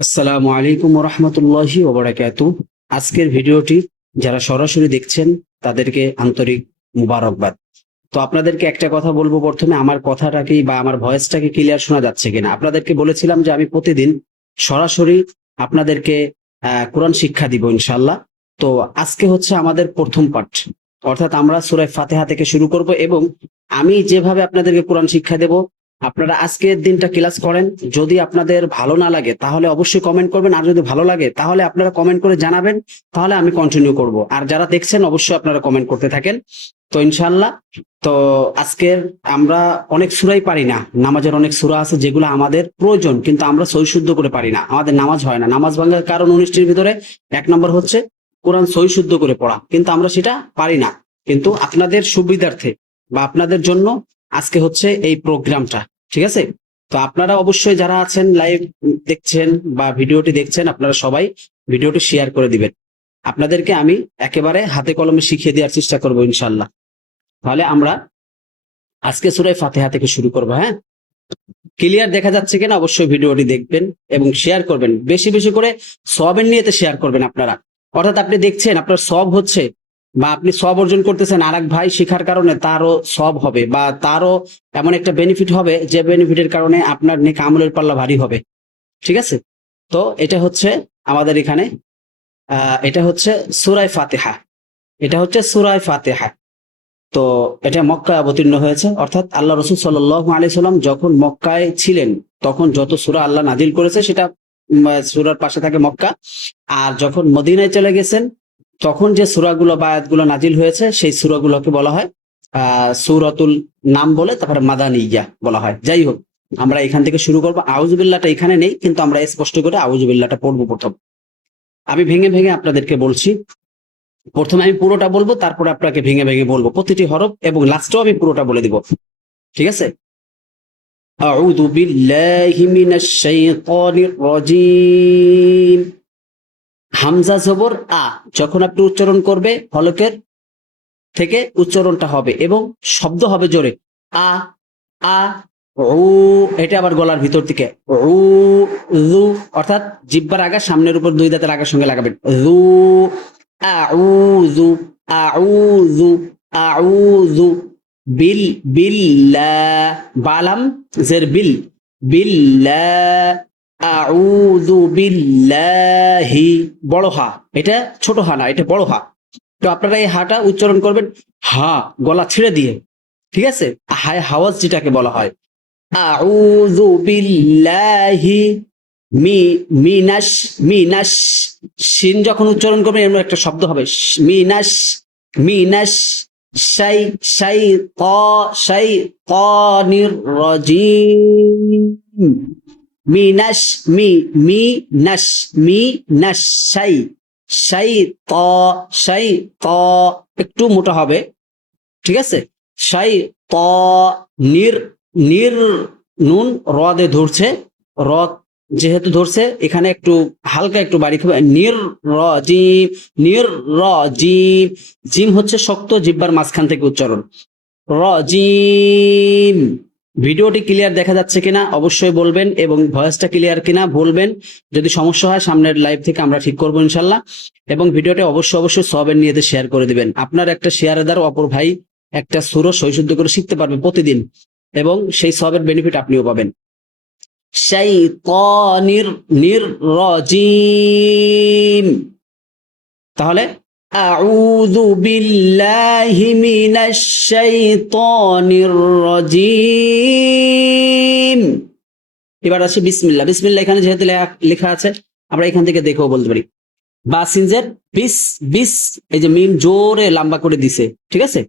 আসসালামু আলাইকুম রহমতুল্লাহি ওবরাকাত আজকের ভিডিওটি যারা সরাসরি দেখছেন, তাদেরকে আন্তরিক মুবারকবাদ। তো আপনাদেরকে একটা কথা বলব প্রথমে, আমার কথাটাকে বা আমার ভয়েসটাকে ক্লিয়ার শোনা যাচ্ছে কিনা? আপনাদেরকে বলেছিলাম যে আমি প্রতিদিন সরাসরি আপনাদেরকে কোরআন শিক্ষা দিব ইনশাল্লাহ তো আজকে হচ্ছে আমাদের প্রথম পাঠ। অর্থাৎ আমরা সুরায় ফাতেহা থেকে শুরু করব এবং আমি যেভাবে আপনাদেরকে কোরআন শিক্ষা দেব আপনারা আজকের দিনটা ক্লাস করেন। যদি আপনাদের ভালো না লাগে, তাহলে অবশ্যই কমেন্ট করবেন। আর যদি ভালো লাগে, তাহলে আপনারা কমেন্ট করে জানাবেন। তাহলে আমি কন্টিনিউ করব। আর যারা দেখছেন, অবশ্যই আপনারা কমেন্ট করতে থাকেন। তো ইনশাল্লাহ তো আজকের আমরা অনেক সুরাই পারি না। নামাজের অনেক সুরা আছে যেগুলো আমাদের প্রয়োজন, কিন্তু আমরা সই শুদ্ধ করে পারি না। আমাদের নামাজ হয় না। নামাজ ভাঙার কারণ উনিশটির ভিতরে এক নম্বর হচ্ছে, কোরআন সই শুদ্ধ করে পড়া। কিন্তু আমরা সেটা পারি না। কিন্তু আপনাদের সুবিধার্থে বা আপনাদের জন্য আজকে হচ্ছে এই প্রোগ্রামটা ঠিক আছে? তো আপনারা অবশ্যই যারা আছেন লাইভ দেখছেন বা ভিডিওটি দেখছেন, আপনারা সবাই ভিডিওটি শেয়ার করে দিবেন। আপনাদেরকে আমি একেবারে হাতে কলমে শিখিয়ে দেওয়ার চেষ্টা করব ইনশাল্লাহ তাহলে আমরা আজকে সুরাই ফাতেহা থেকে শুরু করব হ্যাঁ? ক্লিয়ার দেখা যাচ্ছে কিনা? অবশ্যই ভিডিওটি দেখবেন এবং শেয়ার করবেন। বেশি বেশি করে সবের নিয়েতে শেয়ার করবেন আপনারা। অর্থাৎ আপনি দেখছেন, আপনার সব হচ্ছে বা আপনি সব অর্জন করতেছেন আর ভাই শেখার কারণে তারও সব হবে বা তারও এমন একটা বেনিফিট হবে যে বেনিফিটের কারণে আপনার নেক আমলের পাল্লা ভারী হবে। ঠিক আছে? তো এটা হচ্ছে আমাদের এখানে এটা হচ্ছে সুরাই ফাতেহা। এটা হচ্ছে সুরাই ফাতেহা। তো এটা মক্কায় অবতীর্ণ হয়েছে, অর্থাৎ আল্লাহ রসুল সাল্লাহ আলি সাল্লাম যখন মক্কায় ছিলেন, তখন যত সুরা আল্লাহ নাজিল করেছে সেটা সুরার পাশে থাকে মক্কা। আর যখন মদিনায় চলে গেছেন তখন যে সুরাগুলো বা আয়াতগুলো নাজিল হয়েছে সেই সুরাগুলোকে বলা হয় আহ সুরাতুল নাম বলে তারপরে মাদানিয়া বলা হয় যাই হোক আমরা এখান থেকে শুরু করবো আউজুবিল্লাহটা এখানে নেই কিন্তু আমরা স্পষ্ট করে আউজুবিল্লাহটা পড়বো প্রথম আমি ভেঙে ভেঙে আপনাদেরকে বলছি প্রথমে আমি পুরোটা বলবো তারপরে আপনাকে ভেঙে ভেঙে বলবো প্রতিটি হরফ এবং লাস্টেও আমি পুরোটা বলে দিব ঠিক আছে أعوذ بالله من الشيطان الرجيم হামজা জবর আ যখন আপনি উচ্চারণ করবে, হলকের থেকে উচ্চারণটা হবে এবং শব্দ হবে জোরে। আ আ, উ, এটা আবার গলার ভিতর থেকে। উ রু অর্থাৎ জিব্বার আগা সামনের উপর দুই দাঁতের আগার সঙ্গে লাগাবেন। রু আউযু আউযু আউযু বিল, বিল্লা, বালাম, জের বিল, বিল্লা আউযু বিল্লাহি। বড় হা। এটা ছোট হা না, এটা বড় হা। তো আপনারা এই হাটা উচ্চারণ করবেন হা, গলা ছেড়ে দিয়ে। ঠিক আছে? হায়, হাওয়াজ যেটাকে বলা হয়। আউযু বিল্লাহি মি মিনাস মিনাস শিন যখন উচ্চারণ করবেন এমন একটা শব্দ হবে। মিনাস মিনাস শাই শাই, ক, শাই কনির রজিম। মিনাস মি মি নাস মি নাস শাই শাই, ত শাই, ত, একটু মোটা হবে, ঠিক আছে? সাই ত, নির নির নুন রদে ধরছে, রদ যেহেতু ধরছে, এখানে একটু হালকা একটু বাড়ি খাবে নির র জিম নির র জিম জিম হচ্ছে শক্ত জিব্বার মাঝখান থেকে উচ্চারণ। র জিম ভিডিওটি ক্লিয়ার দেখা যাচ্ছে কিনা অবশ্যই বলবেন এবং ভয়েসটা ক্লিয়ার কিনা বলবেন। যদি সমস্যা হয় সামনের লাইভ থেকে আমরা ঠিক করব ইনশাল্লাহ। এবং ভিডিওটি অবশ্যই অবশ্যই সবের নিয়েতে শেয়ার করে দিবেন। আপনার একটা শেয়ারের দ্বারা অপর ভাই একটা সুরো সৈশুদ্ধ করে শিখতে পারবে প্রতিদিন এবং সেই সবের বেনিফিট আপনিও পাবেন। শাইতানির নির রজিম তাহলে আউযু বিল্লাহি মিনাশ শাইতানির রজিম। এবার আসি বিসমিল্লাহ। বিসমিল্লাহ এখানে যেহেতু লেখা- আছে, আমরা এখান থেকে দেখেও বলতে পারি। বা বাসিনজের বিস বিস, এই যে মিম জোরে লম্বা করে দিছে, ঠিক আছে?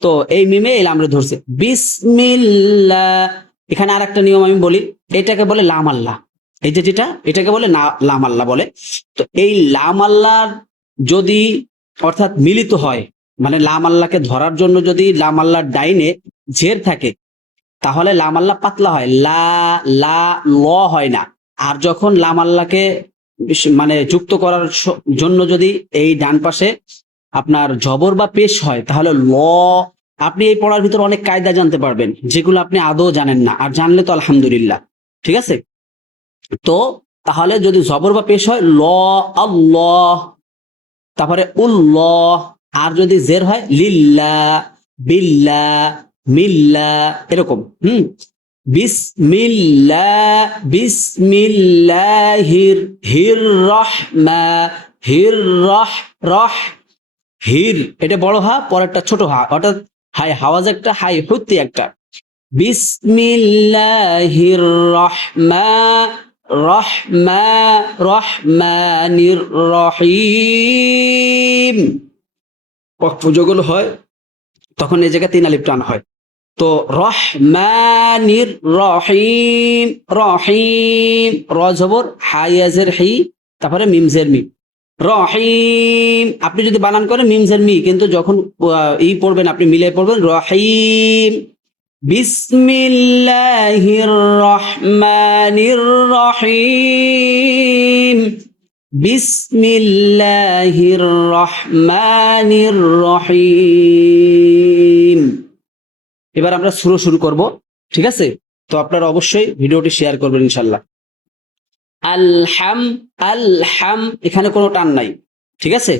তো এই মিমে এই লামরে ধরছে। বিসমিল্লাহ। এখানে আর একটা নিয়ম আমি বলি, এটাকে বলে লাম আল্লাহ এই যে যেটা, এটাকে বলে না লাম আল্লাহ বলে। তো এই লাম আল্লাহর যদি অর্থাৎ মিলিত হয়। মানে লাম আল্লাহকে ধরার জন্য যদি লাম আল্লাহর ডাইনে জের থাকে, তাহলে লাম আল্লাহ পাতলা হয়। লা লা, ল হয় না। আর যখন লাম আল্লাহকে মানে যুক্ত করার জন্য যদি এই ডান পাশে আপনার জবর বা পেশ হয়, তাহলে ল, আপনি এই পড়ার ভিতর অনেক কায়দা জানতে পারবেন, যেগুলো আপনি আদৌ জানেন না। আর জানলে তো আলহামদুলিল্লাহ। ঠিক আছে? তো তাহলে যদি জবর বা পেশ হয়, ল, আল্লাহ তারপরে উল্লাহ, আর যদি জের হয়, লিল্লা, বিল্লা, মিল্লা, এরকম, হুম? বিসমিল্লা, বিসমিল্লাহির, হির রহমা, হির রহ রহ, হির। এটা বড় হা, পরেরটা ছোট হা। অর্থাৎ হাই, হাওয়াজ একটা, হাই হত্যি একটা। বিসমিল্লাহির রহমা রহমা রহমানির রহিম। যখন হয়, তখন এই জায়গায় তিন আলিফ টান হয়। তো রহমানির রহিম রহিম, র জবর, হাইয়াজের হি, তারপরে মিমজের মিম রহিম, আপনি যদি বানান করেন মিমজের মি, কিন্তু যখন ই পড়বেন, আপনি মিলে পড়বেন রহিম। বিসমিল্লাহির রহমানির রহিম। বিসমিল্লাহির রহমানির রহিম। এবার আমরা শুরু শুরু করব, ঠিক আছে? তো আপনারা অবশ্যই ভিডিওটি শেয়ার করবেন ইনশাল্লাহ আলহাম আলহাম, এখানে কোনো টান নাই, ঠিক আছে?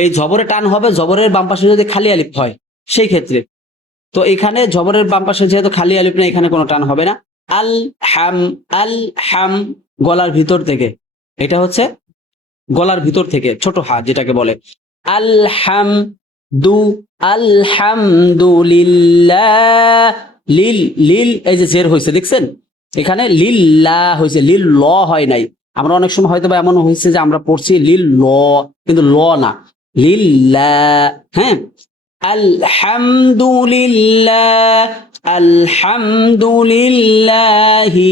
এই জবরে টান হবে, জবরের বাম পাশে যদি খালি আলিফ হয়, সেই ক্ষেত্রে। তো এখানে জবরের বাম পাশে যেহেতু খালি আলিফ না এখানে কোনো টান হবে না। আল, হাম আল, হাম, গলার ভিতর থেকে। এটা হচ্ছে গলার ভিতর থেকে, ছোট হা যেটাকে বলে। আলহাম দু আলহামদুলিল্লাহ, লিল লিল, এই যে জের হয়েছে, দেখছেন? এখানে লিল্লা হয়েছে, লিল, ল হয় নাই। আমরা অনেক সময় হয়তো বা এমন হয়েছে যে আমরা পড়ছি লিল, ল, কিন্তু ল না। লিল্লা হ্যাঁ? আলহামদুলিল্লাহ, আলহামদুলিল্লাহি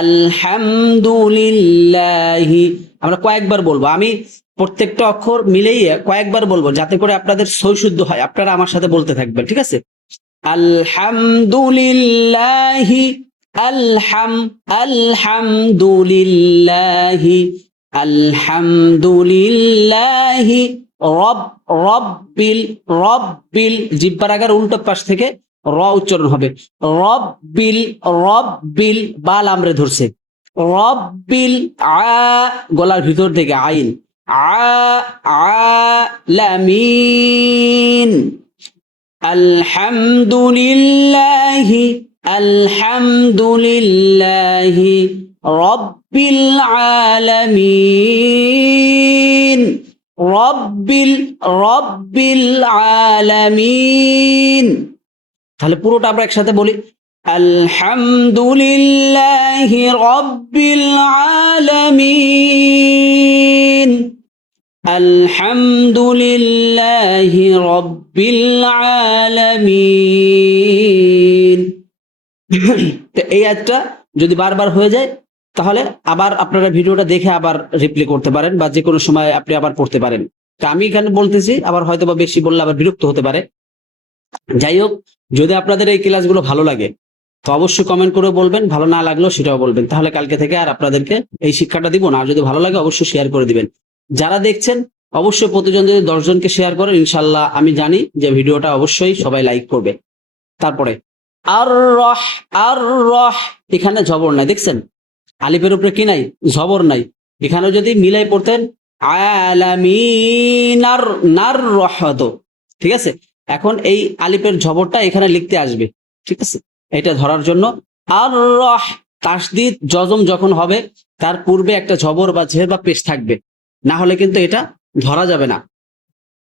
আলহামদুলিল্লাহি। আমরা কয়েকবার বলব, আমি প্রত্যেকটা অক্ষর মিলেই কয়েকবার বলব, যাতে করে আপনাদের সই শুদ্ধ হয়। আপনারা আমার সাথে বলতে থাকবেন, ঠিক আছে? আলহামদুলিল্লাহি, আলহাম, আলহামদুলিল্লাহি আলহামদুলিল্লাহি। রব, রব্বিল রব্বিল, জিব্বার আগার উল্টো পাশ থেকে র উচ্চারণ হবে। রব্বিল রব্বিল, বাল আমরে ধরছে। রব্বিল, আ, গলার ভিতর থেকে আইন। আলামিন আলহামদুলিল্লাহি আলহামদুলিল্লাহি, রব্বিল আলামিন। রব্বিল রব্বিল আলামিন। তাহলে পুরোটা আমরা একসাথে বলি, আলহামদুলিল্লাহি রব্বিল আলামিন। আলহামদুলিল্লাহি রব্বিল আলামিন। এই একটা যদি বারবার হয়ে যায় তাহলে আবার আপনারা ভিডিওটা দেখে আবার রিপ্লে করতে পারেন বা যে কোনো সময় আপনি আবার পড়তে পারেন। তো আমি এখানে বলতেছি, আবার হয়তো বা বেশি বললে আবার বিরক্ত হতে পারে। যাই হোক, যদি আপনাদের এই ক্লাসগুলো ভালো লাগে, তো অবশ্যই কমেন্ট করে বলবেন, ভালো না লাগলেও সেটাও বলবেন। তাহলে কালকে থেকে আর আপনাদেরকে এই শিক্ষাটা দিব না যদি ভালো লাগে অবশ্যই শেয়ার করে দিবেন। যারা দেখছেন, অবশ্যই প্রতিজন যদি দশজনকে শেয়ার করেন ইনশাল্লাহ আমি জানি যে ভিডিওটা অবশ্যই সবাই লাইক করবে। তারপরে আর রহ আর রহ এখানে জবর নাই, দেখছেন? আলিফের উপরে কি নাই? জবর নাই। এখানেও যদি মিলাই পড়তেন, আলামিনার নার ঠিক আছে? এখন এই আলিফের জবরটা এখানে লিখতে আসবে। ঠিক আছে? এটা ধরার জন্য আর রহ তাসদিদ জজম যখন হবে, তার পূর্বে একটা জবর বা জের বা পেশ থাকবে। না হলে কিন্তু এটা ধরা যাবে না।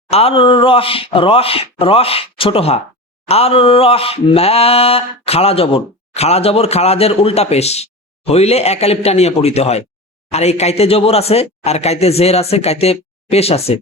আর রহ রহ রহ ছোট হা। আর রহ ম্যা খাড়া জবর। খাড়া জবর খাড়াদের উল্টা পেশ। হইলে একালিপটা নিয়ে পড়িতে হয়। আর এই কাইতে জবর আছে, আর কাইতে জের আছে, কাইতে পেশ আছে।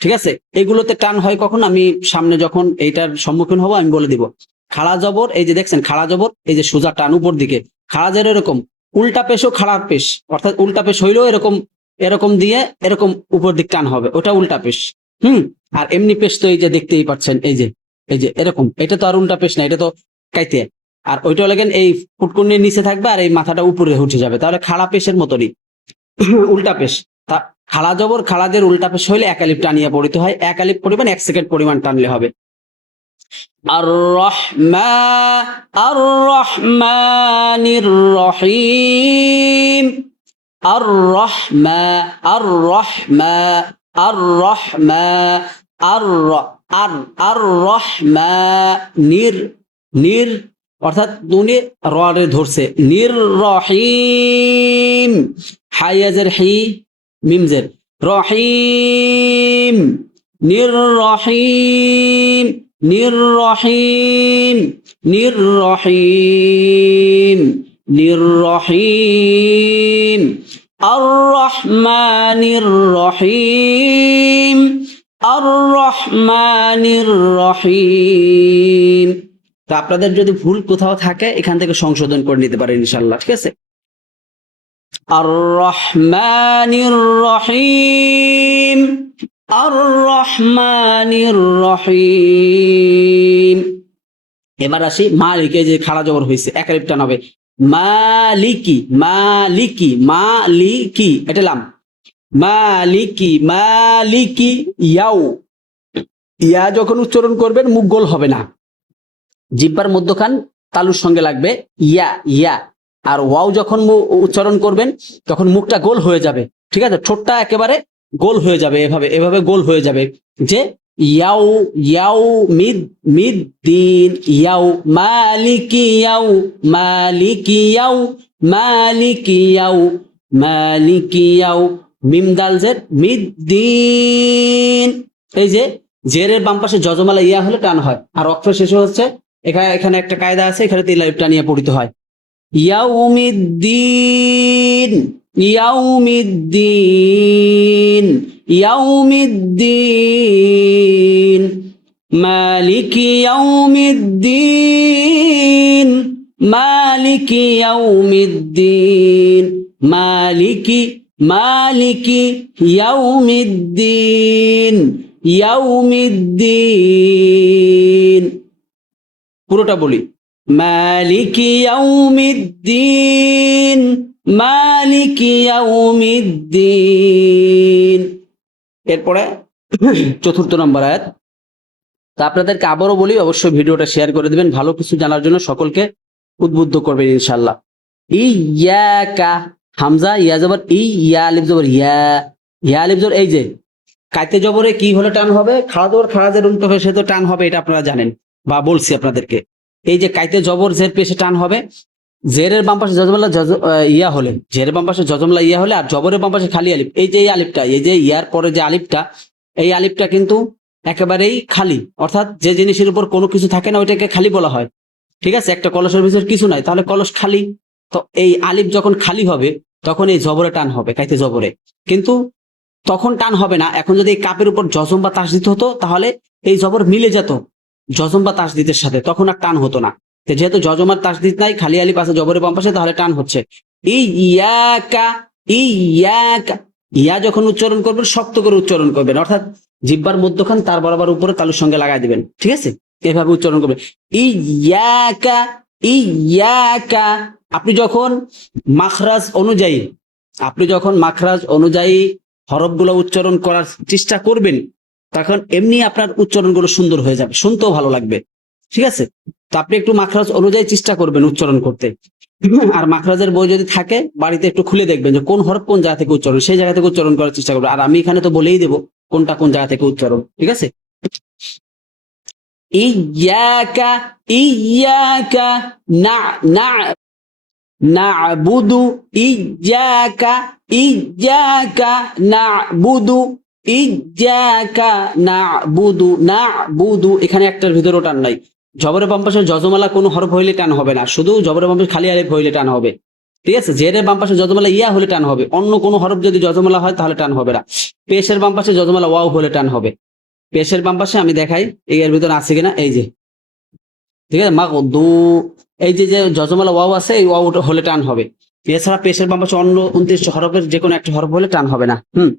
ঠিক আছে? এগুলোতে টান হয় কখন? আমি সামনে যখন এইটার সম্মুখীন হব, আমি বলে দিব। খাড়া জবর, এই যে দেখছেন, খাড়া জবর, এই যে সোজা টান উপর দিকে। খাড়া জের এরকম, উল্টা পেশও খাড়ার পেশ। অর্থাৎ উল্টা পেশ হইলেও এরকম এরকম দিয়ে এরকম উপর দিক টান হবে। ওটা উল্টা পেশ। হুম? আর এমনি পেশ তো এই যে দেখতেই পাচ্ছেন, এই যে এই যে, এরকম। এটা তো আর উল্টা পেশ না, এটা তো কাইতে। আর ওইটা লাগেন এই ফুটকুনির নিচে থাকবে আর এই মাথাটা উপরে উঠে যাবে। তাহলে খাড়া পেশের মতনই। উল্টা পেশ। তা খাড়া জবর খাড়াদের উল্টা পেশ হইলে একালিপ টানিয়ে পড়িতে হয়। একালিপ পরিমাণ, এক সেকেন্ড পরিমাণ টানলে হবে। আর রহমা আর রহমানির রহিম আর রহমা আর রহমা আর রহমা আর আর আর রহমা নির নির অর্থাৎ নুনে রে ধরছে। নির রহিম হাইয়াজের হি মিমজের রহিম নির রহিম। নির রহিম নির রহিম নির রহিম আর রহমানির রহিম আর রহমানির রহিম তো আপনাদের যদি ভুল কোথাও থাকে, এখান থেকে সংশোধন করে নিতে পারেন ইনশাল্লাহ ঠিক আছে? আর রহমানির রহিম আর রহমানির রহিম এবার আসি মালিকে যে খাড়া জবর হয়েছে একালিপ টান হবে। মালিকি মালিকি মালিকি, এটা লাম। মালিকি মালিকি ইয়াও ইয়া যখন উচ্চারণ করবেন, মুখ হবে না। জিব্বার মধ্যখান তালুর সঙ্গে লাগবে ইয়া ইয়া। আর ওয়াও যখন উচ্চারণ করবেন, তখন মুখটা গোল হয়ে যাবে। ঠিক আছে? ঠোঁটটা একেবারে গোল হয়ে যাবে এভাবে এভাবে গোল হয়ে যাবে। যে ইয়াও ইয়াও মিদ মিদ দিন ইয়াও মালিকি ইয়াও মালিকি ইয়াও ইয়াও ইয়াও জের মিদ দিন। এই যে জেরের বাম পাশে যজমালা ইয়া হলে টান হয়। আর অক্ষর শেষে হচ্ছে এখানে এখানে একটা কায়দা আছে, এখানে তিন লাইফ টানিয়ে পড়িতে হয়। ইয়াউমিদ্দিন ইয়াউমিদ্দিন ইয়াউমিদ্দিন, মালিকি ইয়াউমিদ্দিন মালিকি ইয়াউমিদ্দিন, মালিকি মালিকি ইয়াউমিদ্দিন ইয়াউমিদ্দিন। পুরোটা বলি। মালিকি ইয়াউমিদ্দিন মালিকি ইয়াউমিদ্দিন। এরপরে চতুর্থ নম্বর আয়াত। তা আপনাদেরকে আবারও বলি, অবশ্যই ভিডিওটা শেয়ার করে দিবেন, ভালো কিছু জানার জন্য সকলকে উদ্বুদ্ধ করবেন ইনশাল্লাহ ইয়াকা হামজা, ইয়া জবর ইয়া আলিফ জবর ইয়া ইয়া আলিফ জবর, এই যে, কাইতে জবরে কি হলে টান হবে? খাড়া জবর খাড়া জের উল্টো হয়ে সে তো টান হবে, এটা আপনারা জানেন। বা বলছি আপনাদেরকে, এই যে কাইতে জবর জের পেশে টান হবে, জেরের বাম পাশে জজমলা জজ- ইয়া হলে, জেরের বাম পাশে জজমলা ইয়া হলে আর জবরের বাম পাশে খালি আলিফ, এই যে এই আলিফটা, এই যে ইয়ার পরে যে আলিফটা, এই আলিফটা কিন্তু একেবারেই খালি, অর্থাৎ যে জিনিসের উপর কোনো কিছু থাকে না, ওইটাকে খালি বলা হয়। ঠিক আছে? একটা কলসের ভিতর কিছু নাই, তাহলে কলস খালি। তো এই আলিফ যখন খালি হবে, তখন এই জবরে টান হবে, কাইতে জবরে। কিন্তু তখন টান হবে না, এখন যদি এই কাপের উপর জজম বা তাস দিতে হতো, তাহলে এই জবর মিলে যেত। জজম বা তাসদিদের সাথে, তখন আর টান হতো না। যেহেতু জজম আর তাসদিদ নাই, খালি আলি পাশে জবরে বাম পাশে, তাহলে টান হচ্ছে। ইয়াকা ইয়াকা, ইয়া যখন উচ্চারণ করবেন, শক্ত করে উচ্চারণ করবেন। অর্থাৎ জিব্বার মধ্যখান তার বরাবর উপরে তালুর সঙ্গে লাগাই দিবেন, ঠিক আছে? এভাবে উচ্চারণ করবেন। ইয়াকা ইয়াকা, আপনি যখন মাখরাজ অনুযায়ী, আপনি যখন মাখরাজ অনুযায়ী হরফগুলো উচ্চারণ করার চেষ্টা করবেন তখন এমনি আপনার উচ্চারণগুলো সুন্দর হয়ে যাবে, শুনতেও ভালো লাগবে। ঠিক আছে? তো আপনি একটু মাখরাজ অনুযায়ী চেষ্টা করবেন উচ্চারণ করতে। আর মাখরাজের বই যদি থাকে, বাড়িতে একটু খুলে দেখবেন যে কোন হরফ কোন জায়গা থেকে উচ্চারণ, সেই জায়গা থেকে উচ্চারণ করার চেষ্টা করবেন। আর আমি এখানে তো বলেই দেবো কোনটা কোন জায়গা থেকে উচ্চারণ। ঠিক আছে? ইয়াকা ইয়াকা না না, নাবুদু ইয়াকা ইয়াকা নাবুদু ইয়াকা নাবুদু নাবুদু, এখানে একটার ভিতরেও টান নাই। জবরের বাম পাশে যজমালা কোনো হরফ হইলে টান হবে না, শুধু জবরের বাম পাশে খালি আলিফ হইলে টান হবে। ঠিক আছে? জেরের বাম যজমালা ইয়া হলে টান হবে, অন্য কোনো হরফ যদি যজমালা হয় তাহলে টান হবে না। পেশের বাম যজমালা ওয়াও হলে টান হবে। পেশের বাম আমি দেখাই, এই এর ভিতরে আছে কিনা? এই যে। ঠিক আছে? মা দু এই যে যে যজমালা ওয়াও আছে, এই ওয়াও হলে টান হবে। এছাড়া পেশের বাম অন্য উনত্রিশ হরফের যে কোনো একটা হরফ হলে টান হবে না। হুম।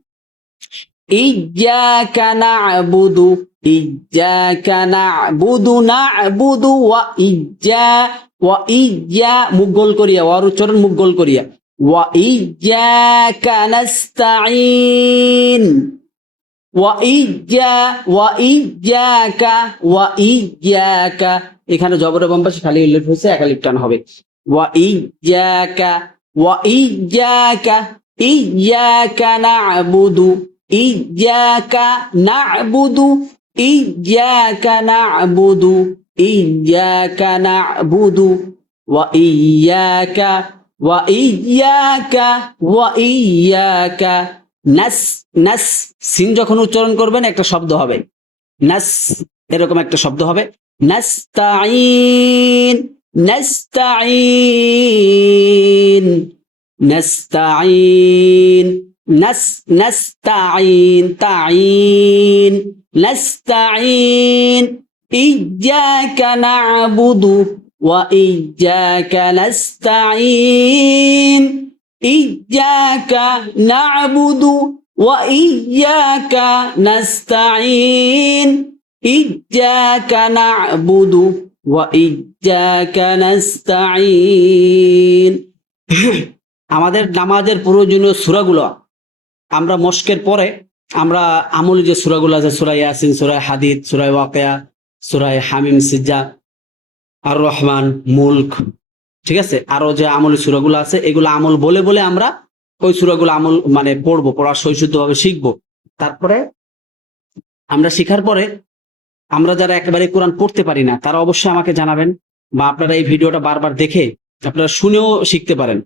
ইয়াকা না'বুদু ইয়াকা না'বুদু না'বুদু ওয়া ইয়া ওয়া ইয়া মুখ গোল করিয়া, ওয়ার উচ্চারণ মুখ গোল করিয়া। ওয়া ইয়াকা নাস্তাঈন, ওয়া ইয়া ওয়া ইয়াকা ওয়া ইয়াকা এখানে জবর বাম পাশে খালি উল্লেখ হয়েছে একালিপ টান হবে। ওয়া ইয়াকা ওয়া ইজাকা নাবুদু ইজাকা নাবুদু ইজাকা নাবুদু, ওয়া ইয়াকা ওয়া ইয়াকা ওয়া ইয়াকা নাস নাস, সিন যখন উচ্চারণ করবেন, একটা শব্দ হবে। নাস, এরকম একটা শব্দ হবে। নাস্তাইন নাস্তাইন নাস্তাইন নাস নাস্তাইন তাইন নাস্তাইন ইজ্জাকা না'বুদু ওয়া ইজ্জাকা নাস্তাইন ইজ্জাকা না'বুদু ওয়া ইজ্জাকা নাস্তাইন ইজ্জাকা না'বুদু ওয়া ইজ্জাকা নাস্তাইন আমাদের নামাজের প্রয়োজনীয় সূরাগুলো আমরা মস্কের পরে আমরা আমল যে সূরাগুলো আছে, সূরা ইয়াসিন, সূরা হাদিদ, সূরা ওয়াকিয়া, সূরা হামিম সিজ্জা আর রহমান মুলক, ঠিক আছে? আরও যে আমল সূরাগুলো আছে, এগুলো আমল বলে বলে আমরা ওই সূরাগুলো আমল মানে পড়ব পড়ার সৈশুদ্ধভাবে শিখব। তারপরে আমরা শিখার পরে আমরা যারা একেবারে কোরআন পড়তে পারি না, তারা অবশ্যই আমাকে জানাবেন বা আপনারা এই ভিডিওটা বারবার দেখে আপনারা শুনেও শিখতে পারেন।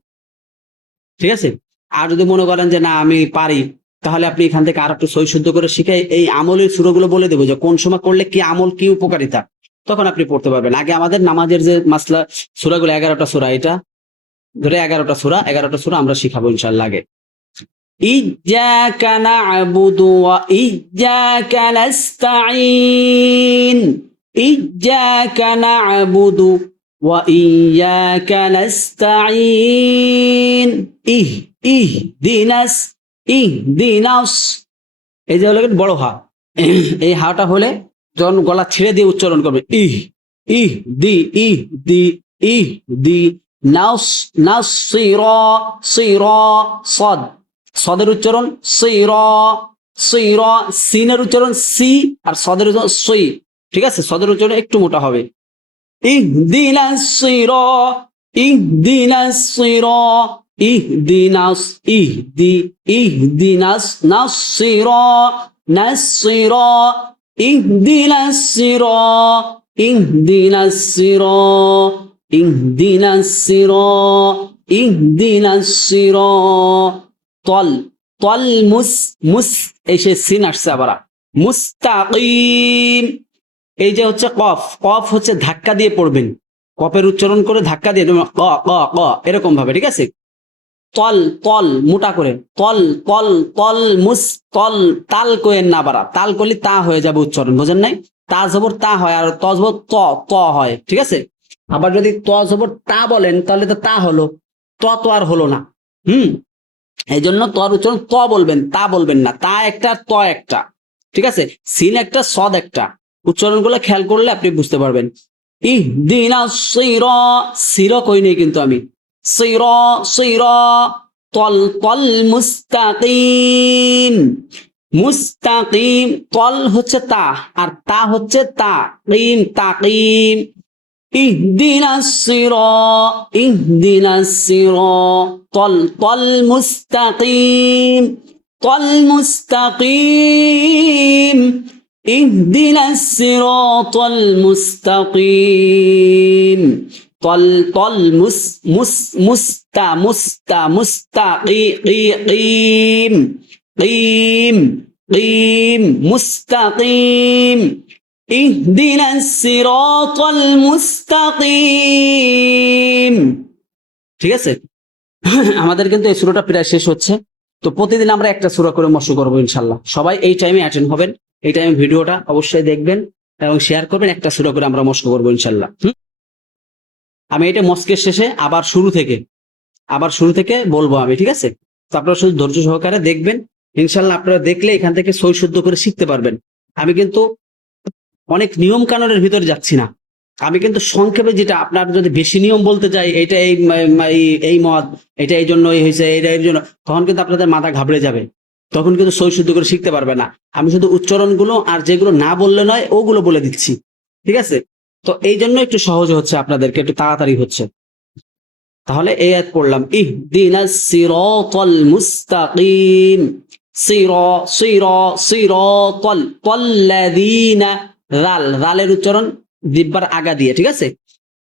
ঠিক আছে? আর যদি মনে করেন যে না আমি পারি তাহলে আপনি এখান থেকে আর একটু সই শুদ্ধ করে শিখে এই আমলের সুরগুলো বলে দেবো যে কোন সময় করলে কি আমল কি উপকারিতা তখন আপনি পড়তে পারবেন আগে আমাদের নামাজের যে মাসলা সুরাগুলো এগারোটা সুরা এটা ধরে এগারোটা সুরা এগারোটা সুরা আমরা শিখাবো ইনশাল্লাহ আগে إياك نعبد وإياك نستعين إياك نعبد وإياك نستعين إه إهدناس إهدناس এই যে হলো বড় হা এই হাটা হলে যখন গলা ছেড়ে দিয়ে উচ্চারণ করবে ইহ ইহ দি ইহ দি ইহ দি নাস নাস সির সির সদ সদের উচ্চারণ সির সির সিনের উচ্চারণ সি আর সদের উচ্চারণ সই ঠিক আছে সদের উচ্চারণ একটু মোটা হবে اهدنا الصراط اهدنا الصراط اهدنا اهدي اهدنا الصراط نصرا اهدنا الصراط اهدنا الصراط اهدنا الصراط اهدنا الصراط. طل طل مس مس إيش السين عشان مستقيم. এই যে হচ্ছে কফ কফ হচ্ছে ধাক্কা দিয়ে পড়বেন। কফের উচ্চারণ করে ধাক্কা দিয়ে ক ক ক, এরকম ভাবে, ঠিক আছে? তল তল, মোটা করে, তল তল তল, মুস, তল, তাল কোয়েন না বাড়া। তাল করলে তা হয়ে যাবে উচ্চারণ, বোঝেন নাই? তা জবর তা হয় আর ত জবর ত ত হয়, ঠিক আছে? আবার যদি ত জবর তা বলেন, তাহলে তো তা হলো। ত তো আর হলো না, হুম? এই জন্য তর উচ্চারণ ত বলবেন, তা বলবেন না। তা একটা, ত একটা, ঠিক আছে? সিন একটা, সদ একটা। উচ্চারণগুলো খেয়াল করলে আপনি বুঝতে পারবেন। ইহ দিনা সির সির কই নেই কিন্তু আমি। সিরা সিরা, তল তল মুস্তাকিম। মুস্তাকিম, তল হচ্ছে তা, আর তা হচ্ছে তা কিম তাকিম। ইহদিনা সিরা ইহদিনা সিরা, তল তল মুস্তাকিম তল মুস্তাকিম। اهدنا الصراط المستقيم طل طل مس مس مستا مستا مستا قي قي قيم قيم قيم مستقيم اهدنا الصراط المستقيم ঠিক আছে আমাদের কিন্তু এই সুরাটা প্রায় শেষ হচ্ছে তো প্রতিদিন আমরা একটা সুরা করে মশ করবো ইনশাল্লাহ সবাই এই টাইমে অ্যাটেন্ড হবেন এই টাইমে ভিডিওটা অবশ্যই দেখবেন এবং শেয়ার করবেন। একটা সুরা করে আমরা মস্ক করব ইনশাল্লাহ? আমি এটা মস্কের শেষে আবার শুরু থেকে, আবার শুরু থেকে বলব আমি, ঠিক আছে? তো আপনারা শুধু ধৈর্য সহকারে দেখবেন। ইনশাল্লাহ আপনারা দেখলে এখান থেকে সই শুদ্ধ করে শিখতে পারবেন। আমি কিন্তু অনেক নিয়ম কানুনের ভিতরে যাচ্ছি না। আমি কিন্তু সংক্ষেপে যেটা আপনার যদি বেশি নিয়ম বলতে চাই, এটা এই, এই- মত, এটা এই জন্য এই হয়েছে, এটা এই জন্য, তখন কিন্তু আপনাদের মাথা ঘাবড়ে যাবে। তখন কিন্তু সই শুদ্ধ করে শিখতে পারবে না। আমি শুধু উচ্চারণগুলো আর যেগুলো না বললে নয়, ওগুলো বলে দিচ্ছি। ঠিক আছে? তো এই জন্য একটু সহজ হচ্ছে আপনাদেরকে, একটু তাড়াতাড়ি হচ্ছে। তাহলে এই আয়াত পড়লাম। সিরাতাল তাল্লাযীনা, রাল। রালের উচ্চারণ দিব্বার আগা দিয়ে, ঠিক আছে?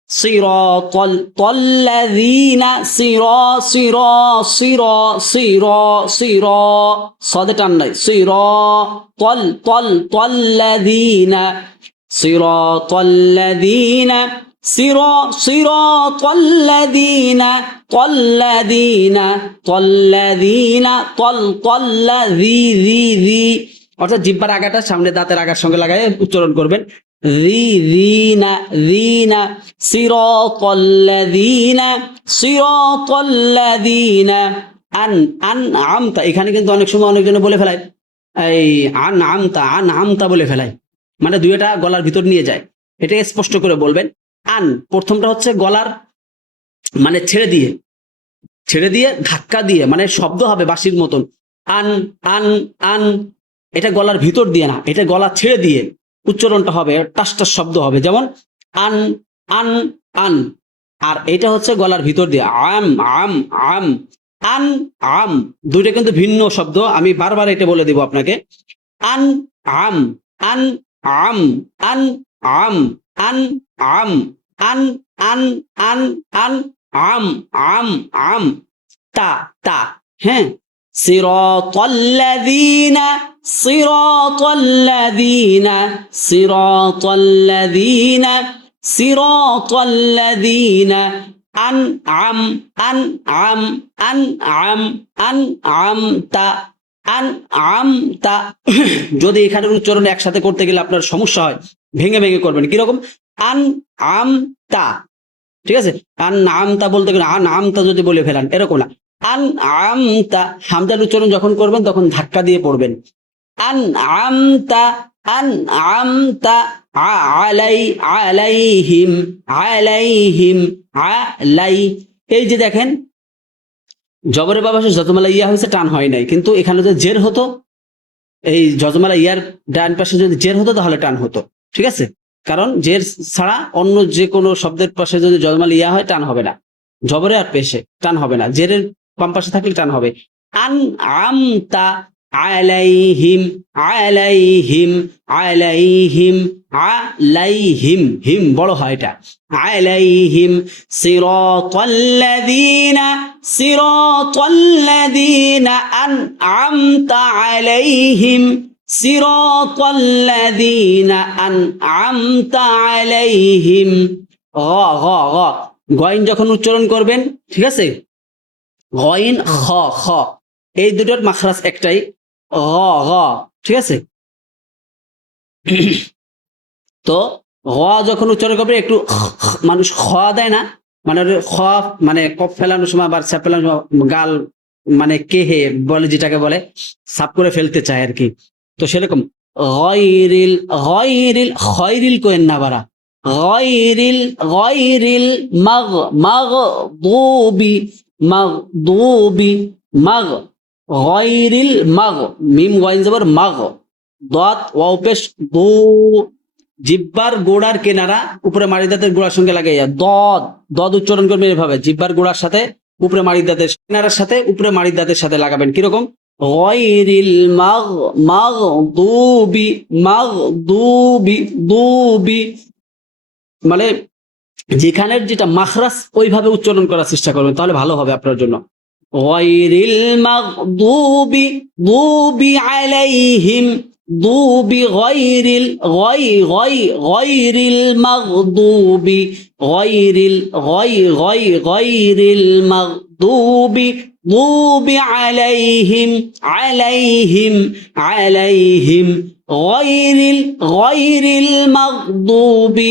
সিরাতাল, তাল্লাযীনা সিরা সিরা সিরা সিরা সিরা। সাদে টান নাই। তাল তাল, তাল্লাযীনা, সিরাতাল্লাযীনা, সিরা সিরাতাল্লাযীনা তাল্লাযীনা তাল্লাযীনা তল তাল্লাযী যী যী অর্থাৎ জিব্বার আগাটা সামনে দাঁতের আগার সঙ্গে লাগাই উচ্চারণ করবেন। ذي ذين ذين صراط الذين صراط الذين আন আন আমতা এখানে কিন্তু অনেক সময় অনেকজনে বলে ফেলায় এই আন আমতা আন আমতা বলে ফেলায় মানে দুইটা গলার ভিতর নিয়ে যায় এটা স্পষ্ট করে বলবেন আন প্রথমটা হচ্ছে গলার মানে ছেড়ে দিয়ে ছেড়ে দিয়ে ধাক্কা দিয়ে মানে শব্দ হবে বাঁশির মতন আন আন আন এটা গলার ভিতর দিয়ে না এটা গলা ছেড়ে দিয়ে উচ্চারণটা হবে, টাস টাস শব্দ হবে, যেমন আন আন আন। আর এটা হচ্ছে গলার ভিতর দিয়ে, আম আম আম, আন, আম। দুইটা কিন্তু ভিন্ন শব্দ, আমি বারবার এটা বলে দিব আপনাকে। আন, আম আন আম আন আম আন আম, আন আন আন আন, আম আম আম। তা তা হ্যাঁ? صراط الذين صراط الذين صراط الذين صراط الذين أنعم أنعم أنعم أنعمت أنعمت যদি এখানের উচ্চারণ একসাথে করতে গেলে আপনার সমস্যা হয় ভেঙে ভেঙে করবেন কিরকম আন আম তা ঠিক আছে আন আমতা বলতে গেলে আন আমতা যদি বলে ফেলান এরকম না আন আমতা হামজার উচ্চারণ যখন করবেন তখন ধাক্কা দিয়ে পড়বেন। আন আমতা আন আমতা আলাই, আলাইহিম আলাইহিম, আলাই। এই যে দেখেন, জবরে বাবা যতমালা ইয়া হয়েছে, টান হয় নাই। কিন্তু এখানে যদি জের হতো, এই যজমালা ইয়ার ডান পাশে যদি জের হতো, তাহলে টান হতো। ঠিক আছে? কারণ জের ছাড়া অন্য যে কোনো শব্দের পাশে যদি যজমালা ইয়া হয়, টান হবে না। জবরে আর পেশে, টান হবে না। জেরের বাম পাশে থাকলে টান হবে। আন আমতা আলাইহিম আলাইহিম আলাইহিম আলাইহিম, হিম বড় হয় এটা। আলাইহিম সিরাতাল্লাযীনা সিরাতাল্লাযীনা আন'আমতা আলাইহিম, সিরাতাল্লাযীনা আন'আমতা আলাইহিম। গ গ গ। গইন যখন উচ্চারণ করবেন, ঠিক আছে? গইন খ খ। এই দুটোর মাখরাজ একটাই। গ গ। ঠিক আছে? তো গ যখন উচ্চারণ করবে, একটু মানুষ খ দেয় না। মানে খ মানে কপ ফেলানোর সময় বা স্যাপ ফেলানোর সময় গাল মানে কে হে বলে যেটাকে বলে সাপ করে ফেলতে চায় আর কি। তো সেরকম। গয়রিল গয়রিল খয়রিল কোয়েন না বারা। গয়রিল গয়রিল মাগ মাগ, দুবি। মাগ দুবি মাগ, গয়রিল মাগ, মিম গয়ন জবর মাগ, দত, ওয়াও পেশ, দু, জিব্বার গোড়ার কেনারা উপরে মারি দাঁতের গোড়ার সঙ্গে লাগাইয়া দদ দদ উচ্চারণ করবেন এভাবে, জিব্বার গোড়ার সাথে উপরে মারি দাঁতের কেনারার সাথে উপরে মারি দাঁতের সাথে লাগাবেন, কীরকম? গয়রিল মাগ মাগ দুবি মাগ দুবি দুবি মানে যেখানের যেটা মাখরাস, ওইভাবে উচ্চারণ করার চেষ্টা করবেন, তাহলে ভালো হবে আপনার জন্য। গয়রিল মাগদুবি দুবি আলাইহিম, দুবি গয়রিল গয় গয় গয়রিল মাগদুবি, গয়রিল গয় গয় গয়রিল মাগদুবি, দুবি আলাইহিম আলাইহিম আলাইহিম, গয়রিল গয়রিল মাগদুবি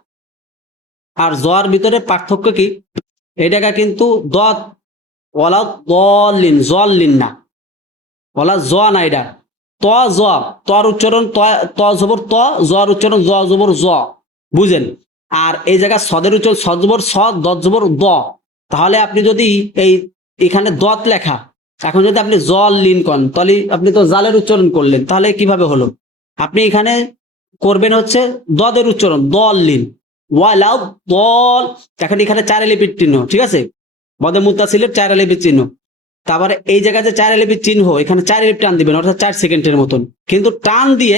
আর জর ভিতরে পার্থক্য কি? এটাকে কিন্তু দত ওয়ালা দলিন জলিন না। ওয়ালা জ না এটা। ত জ তর উচ্চারণ ত জবর ত জর উচ্চারণ জ জবর জ। বুঝেন? আর এই জায়গায় সদের উচ্চারণ স জবর স দ জবর দ। তাহলে আপনি যদি এই, এখানে দত লেখা, এখন যদি আপনি জল লিন কন, তাহলে আপনি তো জালের উচ্চারণ করলেন, তাহলে কীভাবে হলো? আপনি এখানে করবেন হচ্ছে দদের উচ্চারণ দল লিন ওয়ালাউ দল। এখন এখানে চার লিপির চিহ্ন, ঠিক আছে? বদে মুতাসিলের চার লিপির চিহ্ন। তারপরে এই জায়গায় যে চার লিপির চিহ্ন, এখানে চার লিপ টান দিবেন, অর্থাৎ চার সেকেন্ডের মতন। কিন্তু টান দিয়ে,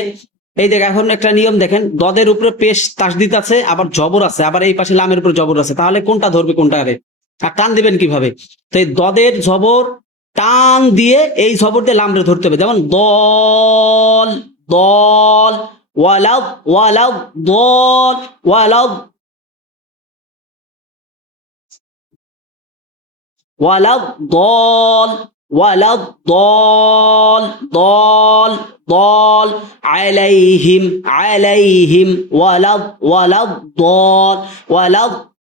এই জায়গায় এখন একটা নিয়ম দেখেন, দদের উপরে পেশ তাসদিদ আছে, আবার জবর আছে, আবার এই পাশে লামের উপরে জবর আছে। তাহলে কোনটা ধরবে, কোনটা আরে আর টান দিবেন কীভাবে? তো এই দদের জবর টান দিয়ে এই জবর দিয়ে লামরে ধরতে হবে। যেমন দল দল ওয়ালাউ ওয়ালাউ দল ওয়ালাউ ওয়ালাউ দল ওয়ালাউ দল দল দল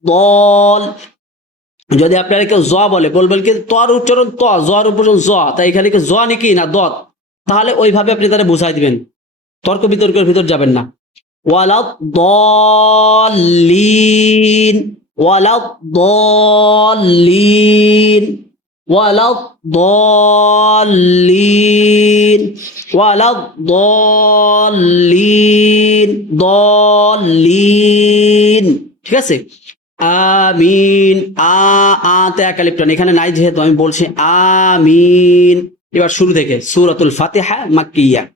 দল যদি আপনারা কেউ জ বলে, বলবেন কি তর উচ্চারণ ত জর উচ্চারণ জ, তাই এখানে কি জ নাকি না দত? তাহলে ওইভাবে আপনি তারা বুঝাই দিবেন। তর্ক বিতর্কের ভিতর যাবেন না। দলিন ঠিক আছে? আমিন, আ আতে একালিপ্টন এখানে নাই যেহেতু, আমি বলছি আমিন। এবার শুরু থেকে সূরাতুল ফাতিহা মাক্কিয়া।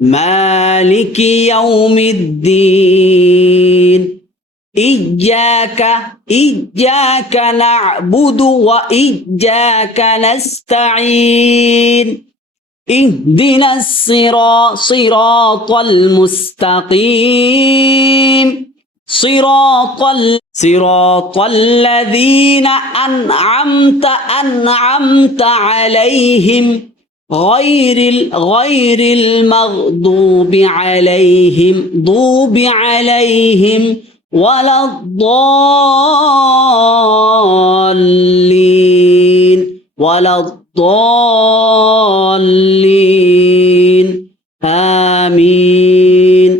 مالك يوم الدين. إياك إياك نعبد وإياك نستعين. اهدنا الصراط صراط المستقيم. صراط صراط الذين أنعمت أنعمت عليهم. غير ال- غير المغضوب عليهم ضوب عليهم ولا الضالين ولا الضالين آمين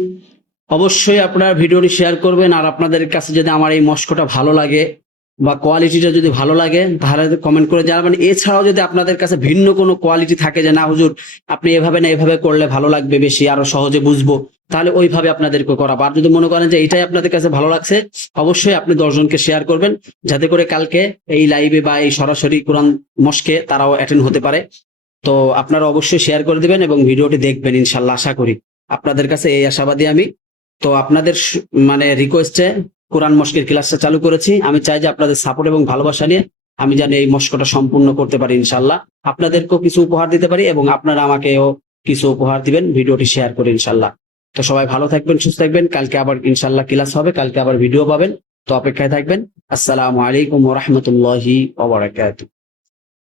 অবশ্যই আপনারা ভিডিওটি শেয়ার করবেন আর আপনাদের কাছে যদি আমার এই মস্কটা ভালো লাগে বা কোয়ালিটিটা যদি ভালো লাগে, তাহলে কমেন্ট করে জানাবেন। এছাড়াও যদি আপনাদের কাছে ভিন্ন কোনো কোয়ালিটি থাকে যে, না, হুজুর, আপনি এভাবে না এভাবে করলে ভালো লাগবে বেশি, আরও সহজে বুঝব, তাহলে ওইভাবে আপনাদেরকে করাবো। আর যদি মনে করেন যে, এটাই আপনাদের কাছে ভালো লাগছে, অবশ্যই আপনি দশজনকে শেয়ার করবেন। যাতে করে কালকে এই লাইভে বা এই সরাসরি কোরআন মস্কে তারাও অ্যাটেন্ড হতে পারে। তো আপনারা অবশ্যই শেয়ার করে দিবেন এবং ভিডিওটি দেখবেন, ইনশাল্লাহ, আশা করি। আপনাদের কাছে এই আশাবাদী আমি। তো আপনাদের মানে রিকোয়েস্টে কোরআন মস্কের ক্লাসটা চালু করেছি। আমি চাই যে আপনাদের সাপোর্ট এবং ভালোবাসা নিয়ে আমি জানি এই মস্কটা সম্পূর্ণ করতে পারি ইনশাল্লাহ আপনাদেরকেও কিছু উপহার দিতে পারি এবং আপনারা আমাকেও কিছু উপহার দিবেন, ভিডিওটি শেয়ার করে ইনশাল্লাহ তো সবাই ভালো থাকবেন, সুস্থ থাকবেন। কালকে আবার ইনশাল্লাহ ক্লাস হবে, কালকে আবার ভিডিও পাবেন। তো অপেক্ষায় থাকবেন। আসসালামু আলাইকুম রহমতুল্লাহি ওবরাকাতুহ